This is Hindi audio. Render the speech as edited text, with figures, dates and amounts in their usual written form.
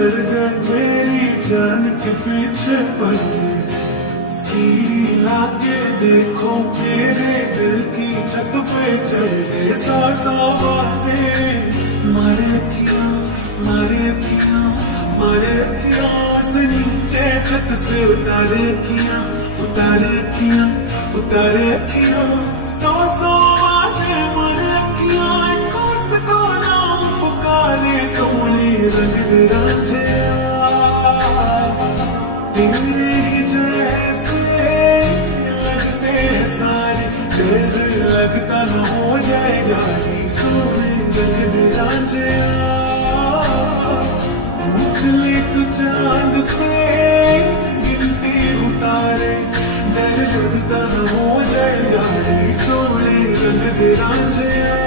लड़ गए मेरी जान के पीछे पड़े। सीढ़ी लाके देखो मेरे दिल की छत पे चढ़ गए। सौ आवाजें मारे अखियां मारे अखियां मारे अखियां से नीचे छत से उतारे अखियां उतारे अखियां उतारे अखियां। सौ आवाजें मारे अखियां को नाम पुकारे सोने रंग दे रांझिया तेरे ही जैसे लगते हैं सारे। डर लगता न हो जाएगा सोने रंग दे रांझिया। पूछ ले तू चांद से गिनती उतारे। डर लगता न हो जाएगा सोने रंग दे रांझिया।